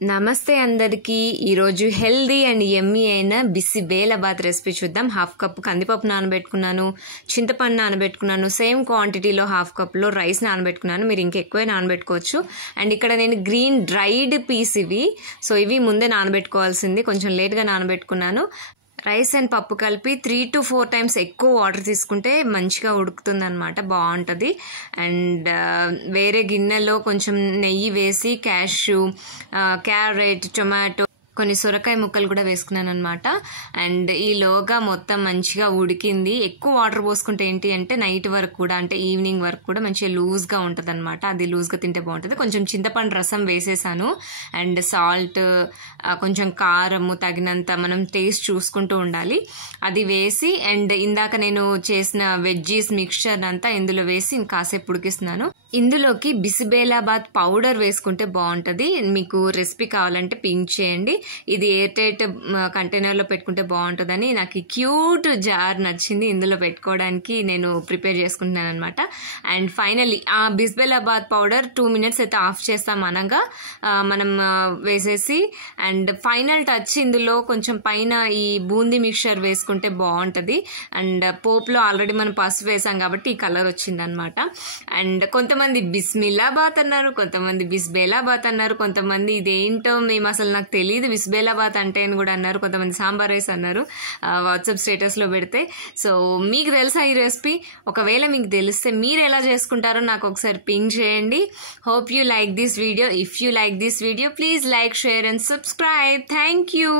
నమస్తే అందరికీ. ఈరోజు హెల్దీ అండ్ యమ్మీ అయిన బిసిబేలాబాత్ రెసిపీ చూద్దాం. హాఫ్ కప్ కందిపప్పు నానబెట్టుకున్నాను, చింతపండు నానబెట్టుకున్నాను, సేమ్ క్వాంటిటీలో హాఫ్ కప్లో రైస్ నానబెట్టుకున్నాను. మీరు ఇంకెక్కువే నానబెట్టుకోవచ్చు. అండ్ ఇక్కడ నేను గ్రీన్ డ్రైడ్ పీస్ ఇవి, సో ఇవి ముందే నానబెట్టుకోవాల్సింది, కొంచెం లేట్గా నానబెట్టుకున్నాను. రైస్ అండ్ పప్పు కలిపి 3 to 4 times ఎక్కువ వాటర్ తీసుకుంటే మంచిగా ఉడుకుతుంది అనమాట, బాగుంటుంది. అండ్ వేరే గిన్నెలో కొంచెం నెయ్యి వేసి క్యాష్యూ, క్యారెట్, టొమాటో, కొన్ని సొరకాయ ముక్కలు కూడా వేసుకున్నాను అనమాట. అండ్ ఈలోగా మొత్తం మంచిగా ఉడికింది. ఎక్కువ వాటర్ పోసుకుంటే ఏంటి అంటే నైట్ వరకు కూడా, అంటే ఈవినింగ్ వరకు కూడా మంచిగా లూజ్గా ఉంటుంది అనమాట. అది లూజ్గా తింటే బాగుంటుంది. కొంచెం చింతపండు రసం వేసేసాను అండ్ సాల్ట్, కొంచెం కారము తగినంత, మనం టేస్ట్ చూసుకుంటూ ఉండాలి. అది వేసి అండ్ ఇందాక నేను చేసిన వెజ్జీస్ మిక్స్చర్ అంతా ఇందులో వేసి కాసేపు ఉడికిస్తున్నాను. ఇందులోకి బిసిబేలాబాత్ పౌడర్ వేసుకుంటే బాగుంటుంది. మీకు రెసిపీ కావాలంటే పింక్ చేయండి. ఇది ఎయిర్ టైట్ కంటైనర్లో పెట్టుకుంటే బాగుంటుందని నాకు ఈ క్యూట్ జార్ నచ్చింది. ఇందులో పెట్టుకోవడానికి నేను ప్రిపేర్ చేసుకుంటున్నాను అనమాట. అండ్ ఫైనల్లీ ఆ బిసిబేలాబాద్ పౌడర్ 2 minutes అయితే ఆఫ్ చేస్తాం అనగా మనం వేసేసి, అండ్ ఫైనల్ టచ్ ఇందులో కొంచెం పైన ఈ బూందీ మిక్చర్ వేసుకుంటే బాగుంటుంది. అండ్ పోపులో ఆల్రెడీ మనం పసుపు వేసాం కాబట్టి ఈ కలర్ వచ్చింది అనమాట. అండ్ కొంతమంది బిస్మిల్లాబాత్ అన్నారు, కొంతమంది బిసిబేలాబాత్ అన్నారు, కొంతమంది ఇదేంటో మేము అసలు నాకు తెలియదు బిసిబేలాబాత్ అంటే అని కూడా అన్నారు, కొంతమంది సాంబార్ రైస్ అన్నారు వాట్సాప్ స్టేటస్లో పెడితే. సో మీకు తెలుసా ఈ రెసిపీ? ఒకవేళ మీకు తెలిస్తే మీరు ఎలా చేసుకుంటారో నాకు ఒకసారి పింక్ చేయండి. Hope you like this video. If you like this video, please like, share and subscribe. Thank you.